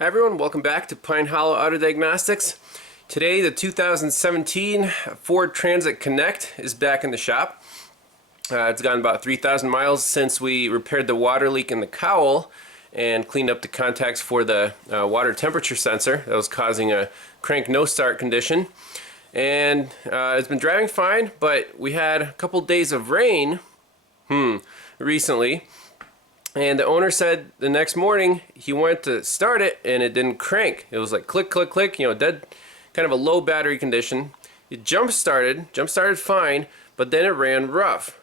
Hi everyone, welcome back to Pine Hollow Auto Diagnostics. Today the 2017 Ford Transit Connect is back in the shop. It's gone about 3,000 miles since we repaired the water leak in the cowl and cleaned up the contacts for the water temperature sensor that was causing a crank no start condition. And it's been driving fine, but we had a couple days of rain recently. And the owner said the next morning he went to start it and it didn't crank. It was like click, click, click, you know, dead, kind of a low battery condition. It jump started fine, but then it ran rough.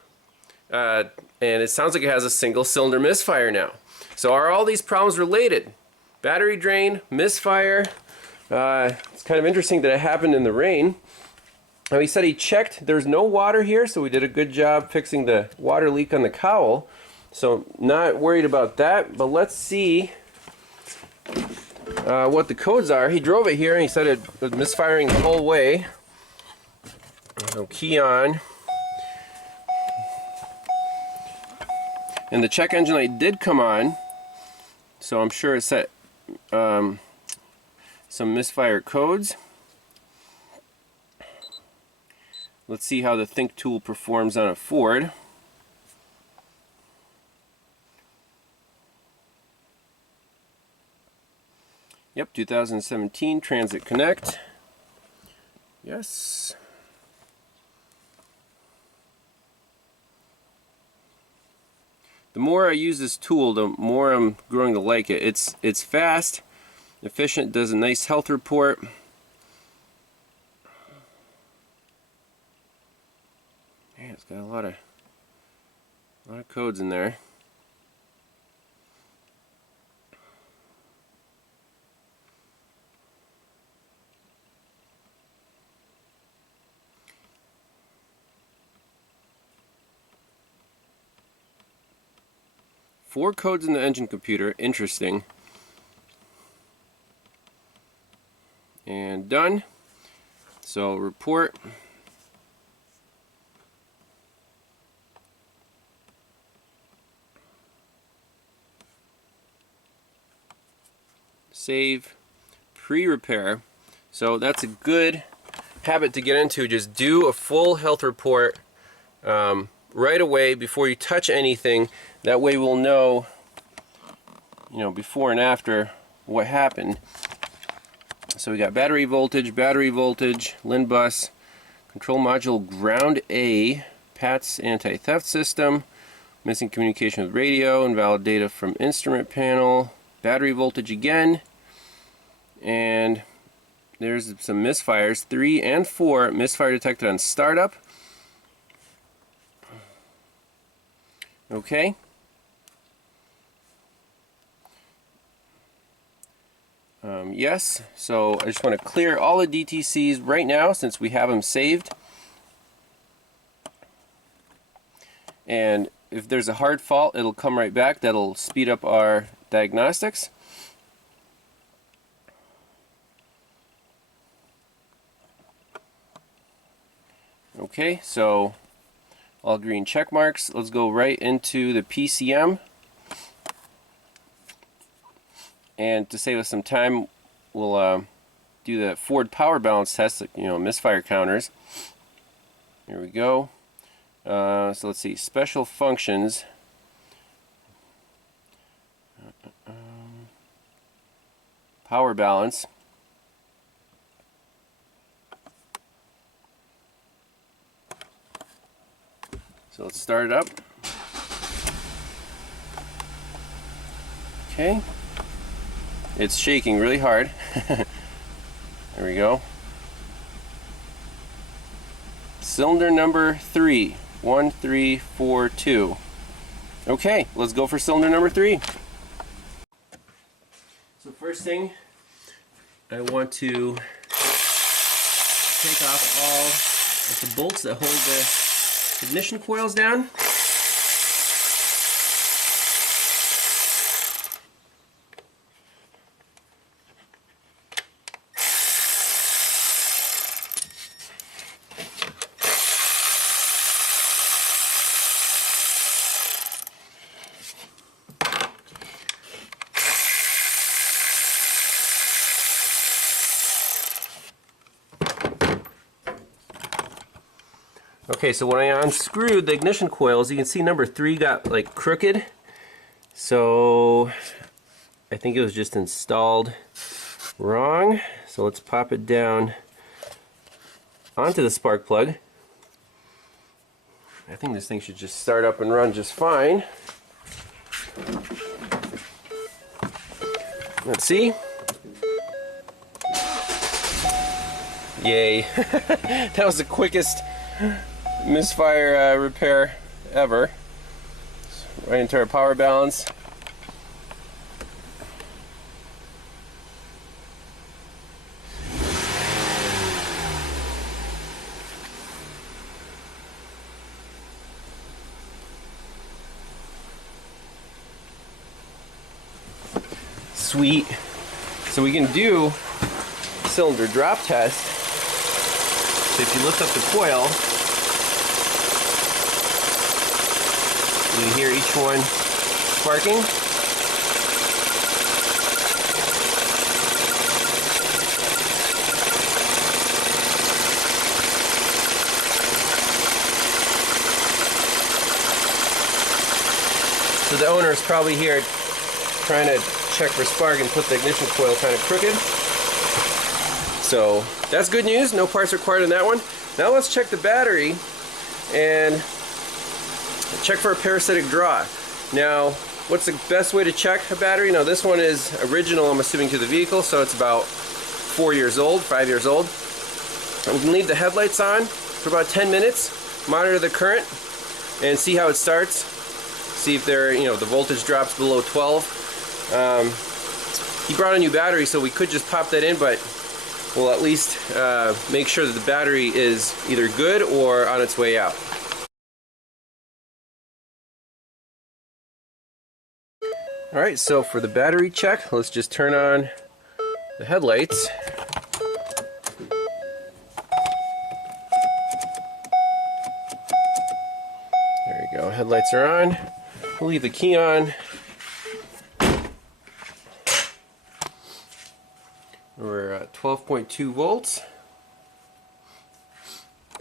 And it sounds like it has a single cylinder misfire now. So are all these problems related? Battery drain, misfire. It's kind of interesting that it happened in the rain. Now he said he checked, there's no water here, so we did a good job fixing the water leak on the cowl. So not worried about that, but let's see what the codes are. He drove it here and he said it was misfiring the whole way. So key on. And the check engine light did come on, so I'm sure it set some misfire codes. Let's see how the THINKTOOL performs on a Ford. Yep, 2017 Transit Connect. Yes. The more I use this tool, the more I'm growing to like it. It's fast, efficient, does a nice health report. Man, it's got a lot of codes in there. Four codes in the engine computer, interesting. And done. So report. Save. Pre-repair. So that's a good habit to get into. Just do a full health report right away before you touch anything. That way we'll know, before and after what happened. So we got battery voltage, LIN bus, control module ground A, PATS anti-theft system, missing communication with radio, invalid data from instrument panel, battery voltage again, and there's some misfires, 3 and 4, misfire detected on startup. Okay. Yes, so I just want to clear all the DTCs right now since we have them saved. And if there's a hard fault, it'll come right back. That'll speed up our diagnostics. Okay, so all green check marks. Let's go right into the PCM. And to save us some time, we'll do the Ford power balance test, misfire counters. Here we go. So let's see, special functions. Power balance. So let's start it up. Okay. It's shaking really hard. There we go. Cylinder number 3, 1342. Okay, let's go for cylinder number 3. So first thing, I want to take off all of the bolts that hold the ignition coils down. Okay, so when I unscrewed the ignition coils, you can see number 3 got like crooked. So I think it was just installed wrong. So let's pop it down onto the spark plug. I think this thing should just start up and run just fine. Let's see. Yay. That was the quickest Misfire repair ever. Right into our power balance. Sweet. So we can do cylinder drop test. So if you lift up the coil, you can hear each one sparking. So the owner is probably here trying to check for spark and put the ignition coil kind of crooked. So that's good news, no parts required on that one. Now let's check the battery and check for a parasitic draw. Now, what's the best way to check a battery? Now this one is original, I'm assuming, to the vehicle, so it's about 4 years old, 5 years old. We can leave the headlights on for about 10 minutes, monitor the current, and see how it starts. See if there, the voltage drops below 12. He brought a new battery, so we could just pop that in, but we'll at least make sure that the battery is either good or on its way out. Alright, so for the battery check, let's just turn on the headlights. There we go, headlights are on. We'll leave the key on. We're at 12.2 volts.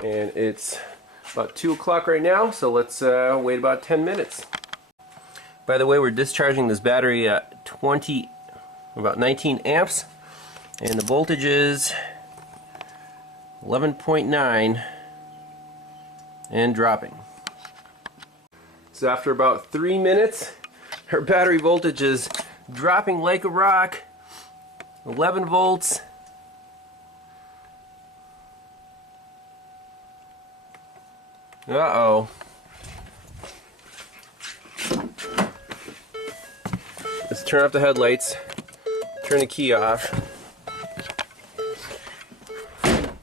And it's about 2 o'clock right now, so let's wait about 10 minutes. By the way, we're discharging this battery at about 19 amps, and the voltage is 11.9 and dropping. So after about 3 minutes, our battery voltage is dropping like a rock. 11 volts. Uh-oh. Let's turn off the headlights, turn the key off.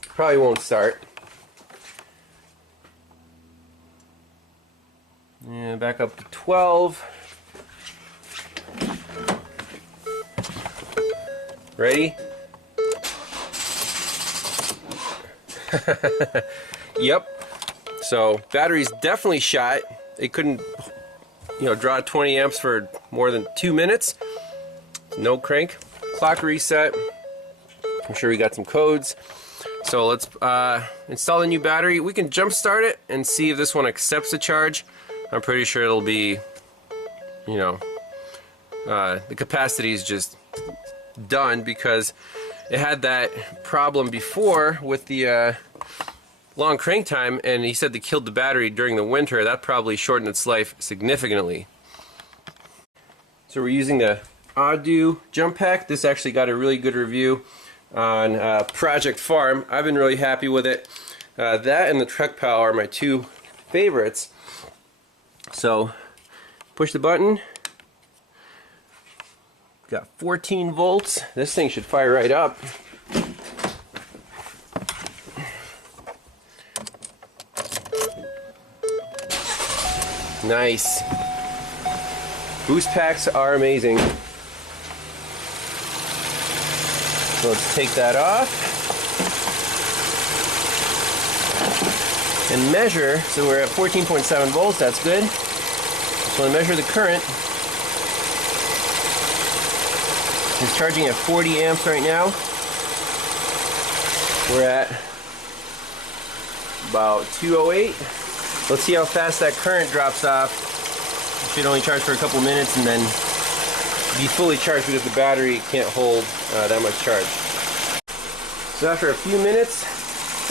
Probably won't start. Yeah, back up to 12. Ready? Yep. So battery's definitely shot. It couldn't, draw 20 amps for more than 2 minutes. No crank. Clock reset. I'm sure we got some codes. So let's install the new battery. We can jump start it and see if this one accepts the charge. I'm pretty sure it'll be, the capacity is just done because it had that problem before with the long crank time, and he said they killed the battery during the winter. That probably shortened its life significantly. So we're using the ASTRO jump pack. This actually got a really good review on Project Farm. I've been really happy with it. That and the Truck Pal are my two favorites. So push the button. Got 14 volts. This thing should fire right up. Nice. Boost packs are amazing. So let's take that off and measure. So we're at 14.7 volts. That's good. So I measure the current. It's charging at 40 amps right now. We're at about 208. Let's see how fast that current drops off. It should only charge for a couple minutes and then be fully charged because the battery can't hold that much charge. So after a few minutes,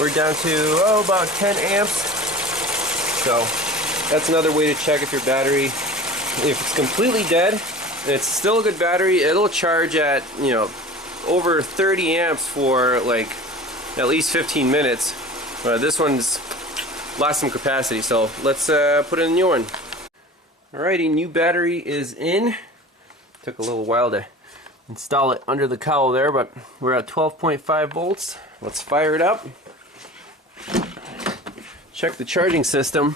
we're down to about 10 amps. So that's another way to check if your battery, if it's completely dead, and it's still a good battery, it'll charge at, you know, over 30 amps for like at least 15 minutes. This one's lost some capacity, so let's put in a new one. Alrighty, new battery is in. Took a little while to install it under the cowl there, but we're at 12.5 volts. Let's fire it up. Check the charging system.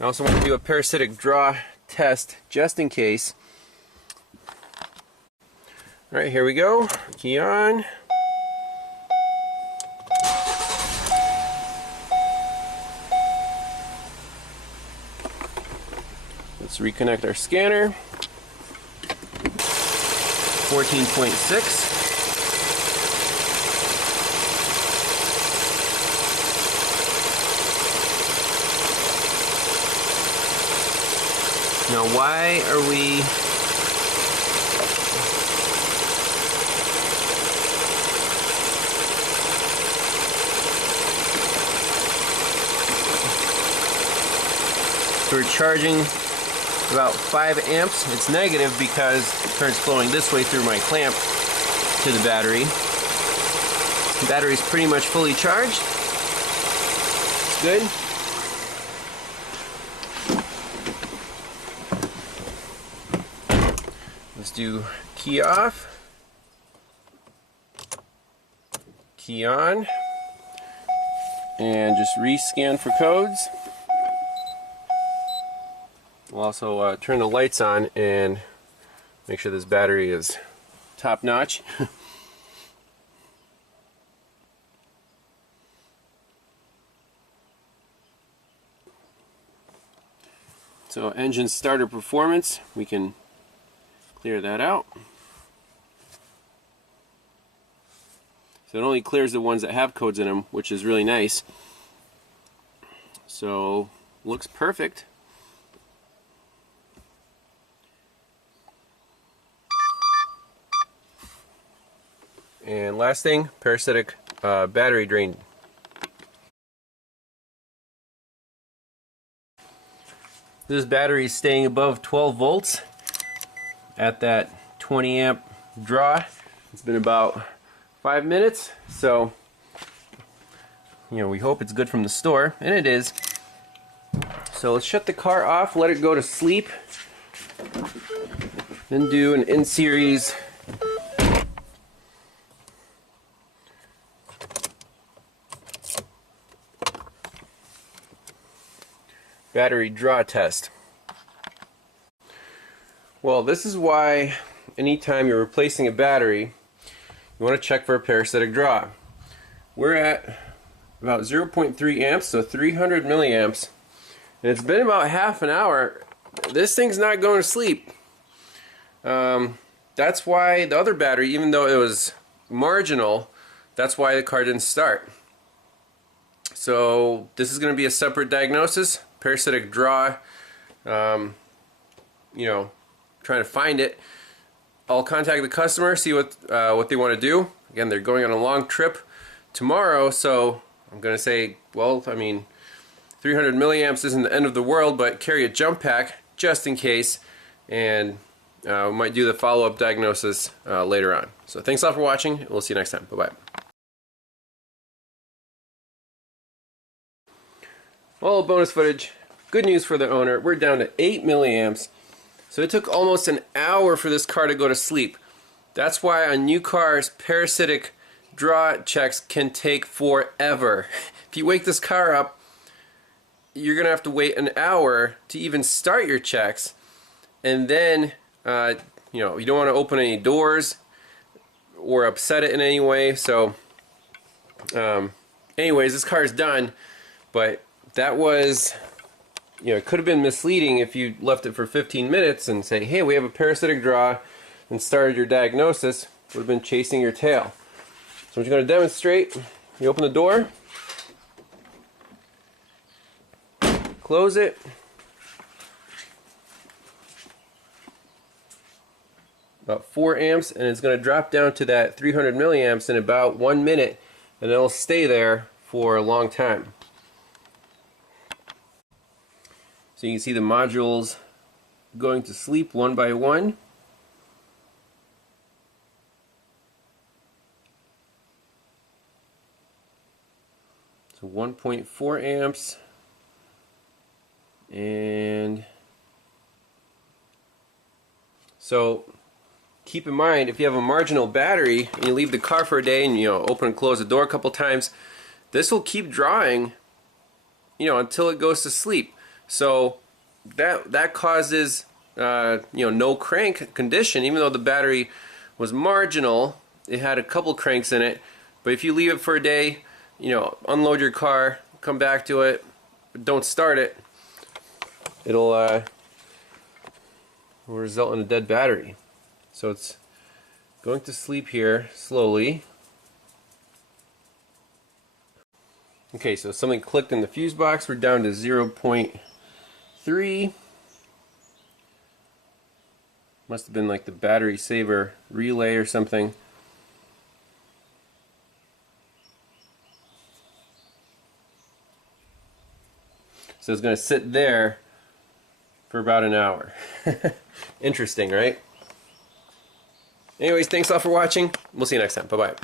I also want to do a parasitic draw test just in case. Alright, here we go. Key on. Let's reconnect our scanner. 14.6. Now, why are we we're charging about 5 amps. It's negative because the current's flowing this way through my clamp to the battery. The battery's pretty much fully charged. It's good. Let's do key off, key on, and just rescan for codes. We'll also turn the lights on and make sure this battery is top notch. So engine starter performance, we can clear that out. So it only clears the ones that have codes in them, which is really nice. So looks perfect. And last thing, parasitic battery drain. This battery is staying above 12 volts at that 20 amp draw. It's been about 5 minutes, so you know, we hope it's good from the store, and it is. So let's shut the car off, let it go to sleep, then do an in-series battery draw test. Well, this is why anytime you're replacing a battery, you want to check for a parasitic draw. We're at about 0.3 amps, so 300 milliamps, and it's been about half an hour. This thing's not going to sleep. That's why the other battery, even though it was marginal, that's why the car didn't start. So this is going to be a separate diagnosis. Parasitic draw, you know, trying to find it. I'll contact the customer, see what they want to do. Again, they're going on a long trip tomorrow, so I'm going to say, well, I mean, 300 milliamps isn't the end of the world, but carry a jump pack just in case, and we might do the follow-up diagnosis later on. So thanks a lot for watching. We'll see you next time. Bye-bye. Well, bonus footage. Good news for the owner. We're down to 8 milliamps. So it took almost an hour for this car to go to sleep. That's why on new cars, parasitic draw checks can take forever. If you wake this car up, you're going to have to wait an hour to even start your checks. And then, you know, you don't want to open any doors or upset it in any way. So, anyways, this car is done. But that was, you know, it could have been misleading if you left it for 15 minutes and say, hey, we have a parasitic draw, and started your diagnosis. Would have been chasing your tail. So I'm just going to demonstrate. You open the door. close it. About 4 amps, and it's going to drop down to that 300 milliamps in about 1 minute, and it'll stay there for a long time. So you can see the modules going to sleep one by one. So 1.4 amps, and so keep in mind, if you have a marginal battery and you leave the car for a day and open and close the door a couple times, this will keep drawing until it goes to sleep. So that causes no crank condition, even though the battery was marginal. It had a couple cranks in it, but if you leave it for a day, unload your car, come back to it, but don't start it, it'll will result in a dead battery. So it's going to sleep here slowly. Okay, so something clicked in the fuse box. We're down to 0.3. Must have been like the battery saver relay or something. So it's going to sit there for about an hour. Interesting, right? Anyways, thanks all for watching. We'll see you next time. Bye-bye.